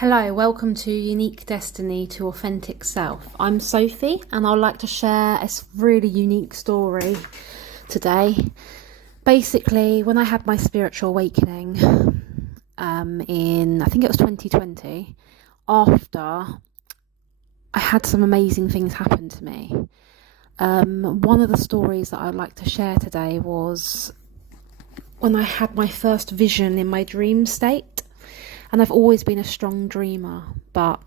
Hello, welcome to Unique Destiny to Authentic Self. I'm Sophie and I'd like to share a really unique story today. Basically, when I had my spiritual awakening I think it was 2020, after I had some amazing things happen to me. One of the stories that I'd like to share today was when I had my first vision in my dream state. And I've always been a strong dreamer, but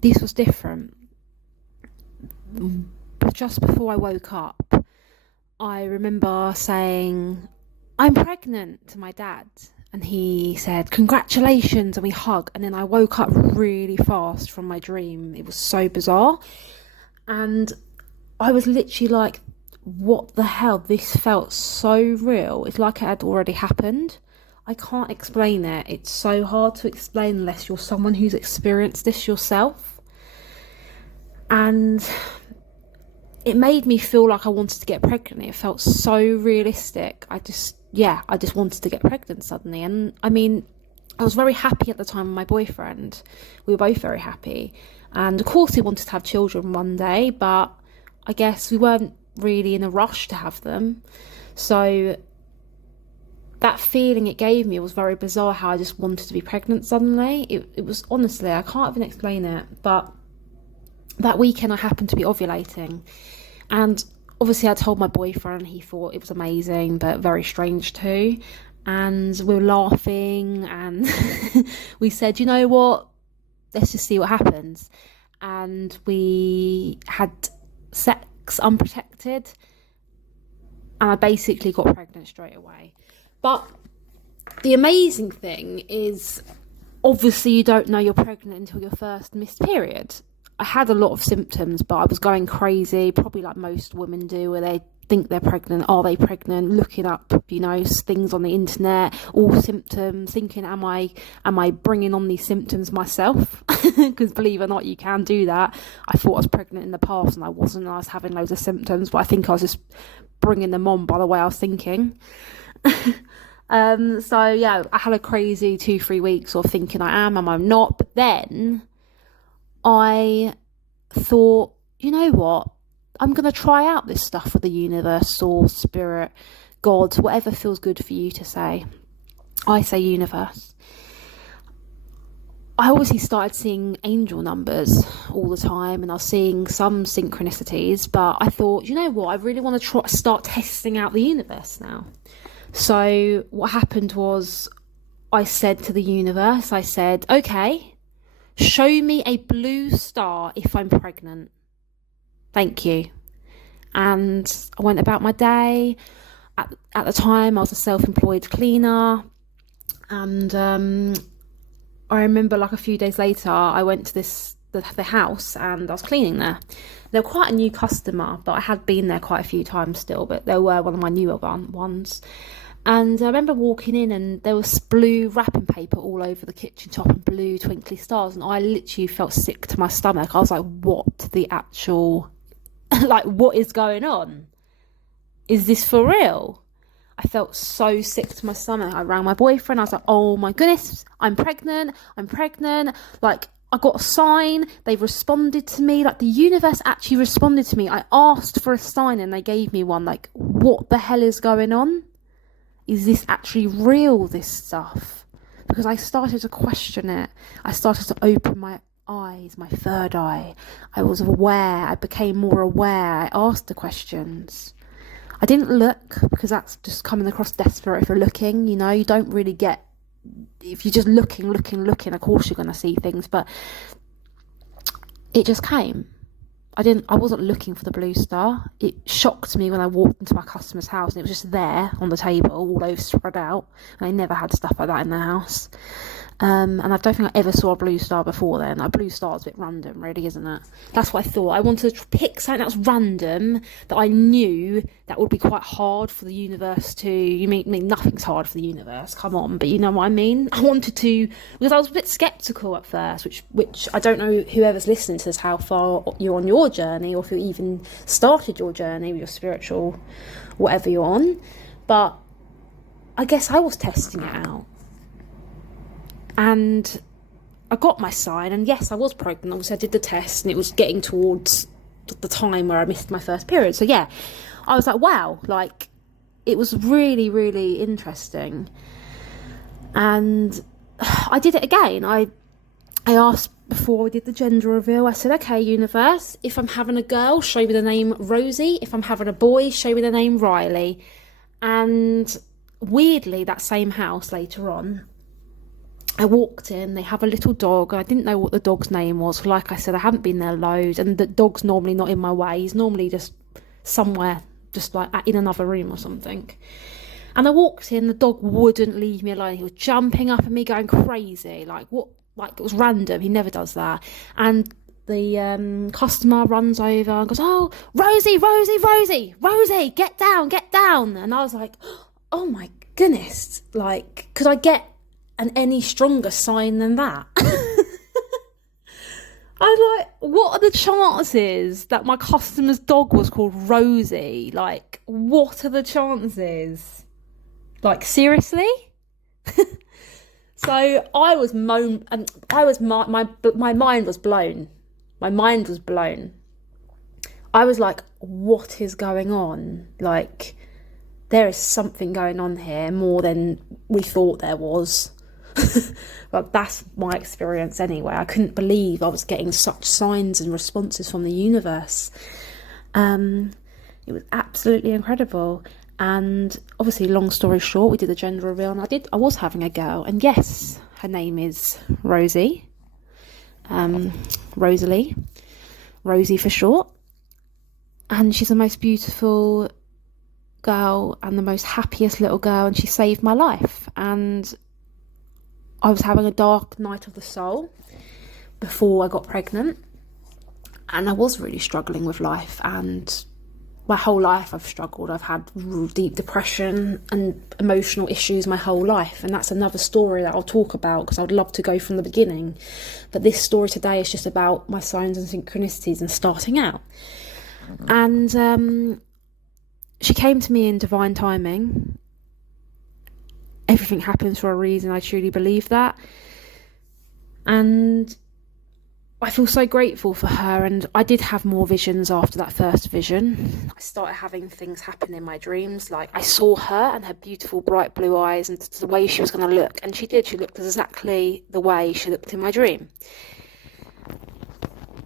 this was different. Just before I woke up, I remember saying, "I'm pregnant," to my dad. And he said, "Congratulations," and we hugged. And then I woke up really fast from my dream. It was so bizarre. And I was literally like, what the hell? This felt so real. It's like it had already happened. I can't explain it. It's so hard to explain unless you're someone who's experienced this yourself. And it made me feel like I wanted to get pregnant. It felt so realistic. I just wanted to get pregnant suddenly. And I mean, I was very happy at the time with my boyfriend. We were both very happy. And of course we wanted to have children one day, but I guess we weren't really in a rush to have them. So that feeling it gave me was very bizarre, how I just wanted to be pregnant suddenly. It was, honestly, I can't even explain it. But that weekend I happened to be ovulating. And obviously I told my boyfriend, he thought it was amazing, but very strange too. And we were laughing and we said, you know what, let's just see what happens. And we had sex unprotected. And I basically got pregnant straight away. But the amazing thing is, obviously you don't know you're pregnant until your first missed period. I had a lot of symptoms, but I was going crazy, probably like most women do, where they think they're pregnant. Are they pregnant? Looking up, things on the internet, all symptoms, thinking, am I bringing on these symptoms myself? Because believe it or not, you can do that. I thought I was pregnant in the past and I wasn't. I was having loads of symptoms, but I think I was just bringing them on by the way I was thinking. I had a crazy 2-3 weeks of thinking am I not. But then I thought, you know what, I'm going to try out this stuff with the universe, source, spirit, God, whatever feels good for you to say. I say universe. I obviously started seeing angel numbers all the time, and I was seeing some synchronicities, but I thought, you know what, I really want to start testing out the universe now. So what happened was, I said to the universe, I said, okay, show me a blue star if I'm pregnant. Thank you. And I went about my day. At the time, I was a self-employed cleaner. And I remember like a few days later, I went to the house and I was cleaning there. They were quite a new customer, but I had been there quite a few times still, but they were one of my newer ones. And I remember walking in and there was blue wrapping paper all over the kitchen top and blue twinkly stars. And I literally felt sick to my stomach. I was like, what the actual, what is going on? Is this for real? I felt so sick to my stomach. I rang my boyfriend. I was like, oh my goodness, I'm pregnant. Like, I got a sign. They responded to me. Like, the universe actually responded to me. I asked for a sign and they gave me one. Like, what the hell is going on? Is this actually real, this stuff? Because I started to question it. I started to open my eyes, my third eye. I was aware. I became more aware. I asked the questions. I didn't look, because that's just coming across desperate if you're looking. You don't really get... If you're just looking, of course you're going to see things. But it just came. I wasn't looking for the blue star. It shocked me when I walked into my customer's house and it was just there on the table, all over spread out. And they never had stuff like that in their house. And I don't think I ever saw a blue star before then. A blue star is a bit random, really, isn't it? That's what I thought. I wanted to pick something that was random, that I knew that would be quite hard for the universe to... You mean nothing's hard for the universe, come on, but you know what I mean? I wanted to... Because I was a bit sceptical at first, which I don't know whoever's listening to this, how far you're on your journey, or if you even started your journey with your spiritual, whatever you're on. But I guess I was testing it out. And I got my sign, and yes, I was pregnant. Obviously, I did the test, and it was getting towards the time where I missed my first period. So yeah, I was like, wow, like, it was really, really interesting. And I did it again. I asked before we did the gender reveal, I said, okay, universe, if I'm having a girl, show me the name Rosie. If I'm having a boy, show me the name Riley. And weirdly, that same house later on, I walked in, they have a little dog. I didn't know what the dog's name was. Like I said, I haven't been there loads, and the dog's normally not in my way. He's normally just somewhere, just like in another room or something. And I walked in, the dog wouldn't leave me alone. He was jumping up at me, going crazy. Like, what? Like, it was random. He never does that. And the customer runs over and goes, oh, Rosie, Rosie, Rosie, Rosie, get down, get down. And I was like, oh my goodness. Like, could I get an any stronger sign than that? I was like, what are the chances that my customer's dog was called Rosie? Like, what are the chances? Like, seriously? So I was my mind was blown. My mind was blown. I was like, what is going on? Like, there is something going on here more than we thought there was. But that's my experience anyway. I couldn't believe I was getting such signs and responses from the universe. It was absolutely incredible. And obviously, long story short, we did a gender reveal, and I was having a girl, and yes, her name is Rosie, Rosalie, Rosie for short, and she's the most beautiful girl and the most happiest little girl, and she saved my life. And I was having a dark night of the soul before I got pregnant, and I was really struggling with life, and my whole life I've struggled. I've had deep depression and emotional issues my whole life, and that's another story that I'll talk about, because I'd love to go from the beginning. But this story today is just about my signs and synchronicities and starting out. And she came to me in divine timing. Everything happens for a reason. I truly believe that. And I feel so grateful for her, and I did have more visions after that first vision. I started having things happen in my dreams. Like, I saw her and her beautiful bright blue eyes and the way she was going to look, and she did. She looked exactly the way she looked in my dream.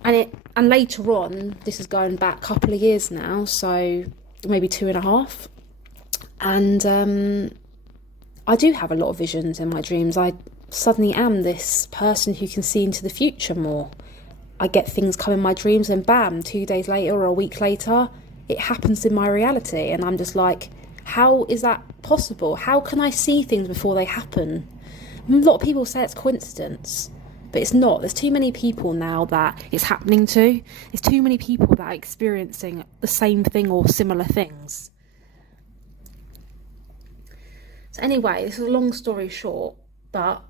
And later on, this is going back a couple of years now, so maybe 2.5, and I do have a lot of visions in my dreams. I suddenly am this person who can see into the future more. I get things come in my dreams, and bam, 2 days later or a week later, it happens in my reality. And I'm just like, how is that possible? How can I see things before they happen? A lot of people say it's coincidence, but it's not. There's too many people now that it's happening to. There's too many people that are experiencing the same thing or similar things. So anyway, this is a long story short, but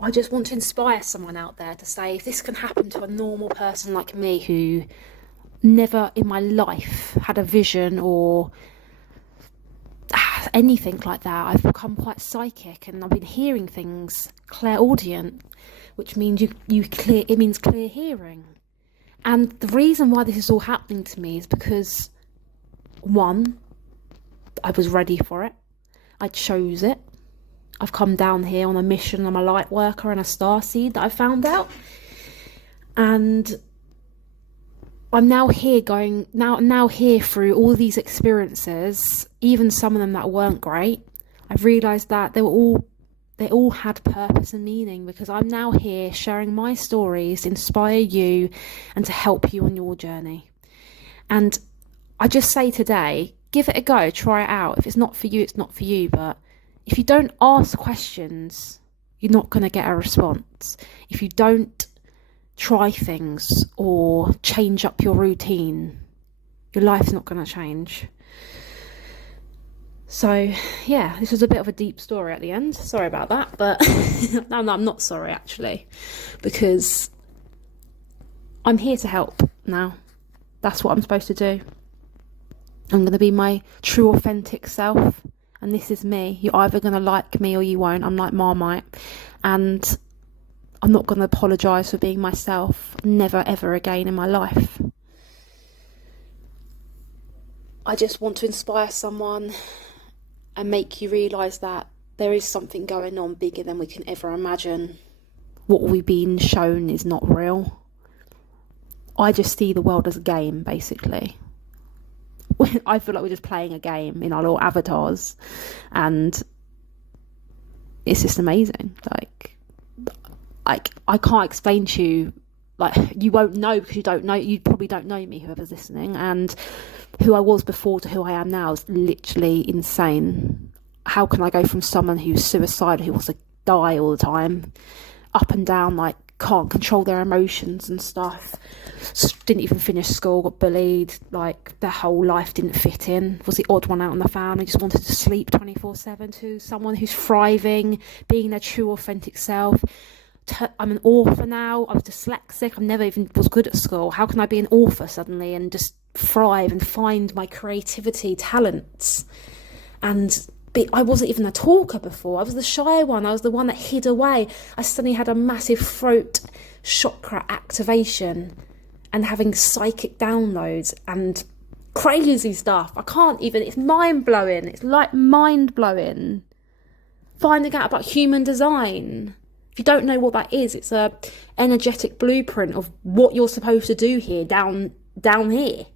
I just want to inspire someone out there to say, if this can happen to a normal person like me, who never in my life had a vision or anything like that, I've become quite psychic, and I've been hearing things clairaudient, which means it means clear hearing. And the reason why this is all happening to me is because, one, I was ready for it. I chose it. I've come down here on a mission. I'm a light worker and a starseed that I found out. And I'm now here here through all these experiences, even some of them that weren't great. I've realised that they all had purpose and meaning, because I'm now here sharing my stories to inspire you and to help you on your journey. And I just say today, give it a go, try it out. If it's not for you, it's not for you. But if you don't ask questions, you're not going to get a response. If you don't try things or change up your routine, your life's not going to change. So, yeah, this was a bit of a deep story at the end. Sorry about that, but no, I'm not sorry, actually, because I'm here to help now. That's what I'm supposed to do. I'm going to be my true, authentic self. and this is me. You're either going to like me or you won't. I'm like Marmite, and I'm not going to apologise for being myself. Never ever again in my life. I just want to inspire someone and make you realise that there is something going on bigger than we can ever imagine. What we've been shown is not real. I just see the world as a game, basically. I feel like we're just playing a game in our little avatars, and it's just amazing. Like I can't explain to you. Like, you won't know because you don't know. You probably don't know me, whoever's listening, and who I was before to who I am now is literally insane. How can I go from someone who's suicidal, who wants to die all the time, up and down, like can't control their emotions and stuff, didn't even finish school, got bullied, like their whole life didn't fit in, was the odd one out in the family, just wanted to sleep 24/7, to someone who's thriving, being their true authentic self. I'm an author now. I was dyslexic. I never even was good at school. How can I be an author suddenly and just thrive and find my creativity, talents? And I wasn't even a talker before. I was the shy one. I was the one that hid away. I suddenly had a massive throat chakra activation and having psychic downloads and crazy stuff. I can't even, it's mind-blowing. It's like mind-blowing. Finding out about human design. If you don't know what that is, it's a energetic blueprint of what you're supposed to do here, down here.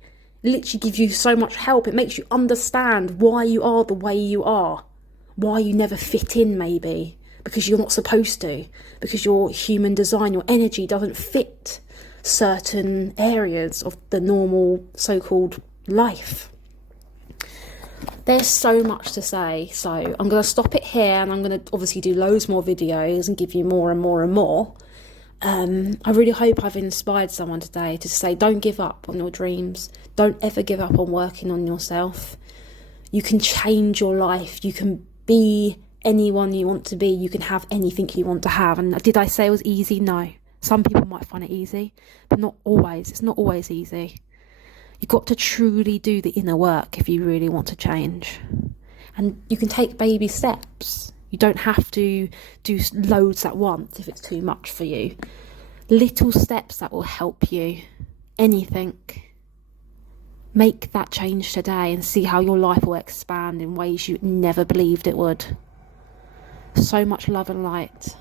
It literally gives you so much help. It makes you understand why you are the way you are, why you never fit in, maybe because you're not supposed to, because your human design, your energy doesn't fit certain areas of the normal so-called life. There's so much to say, so I'm going to stop it here, and I'm going to obviously do loads more videos and give you more and more and more. I really hope I've inspired someone today to say, don't give up on your dreams. Don't ever give up on working on yourself. You can change your life. You can be anyone you want to be. You can have anything you want to have. And did I say it was easy? No. Some people might find it easy, but not always. It's not always easy. You've got to truly do the inner work if you really want to change. And you can take baby steps. You don't have to do loads at once if it's too much for you. Little steps that will help you. Anything. Make that change today and see how your life will expand in ways you never believed it would. So much love and light.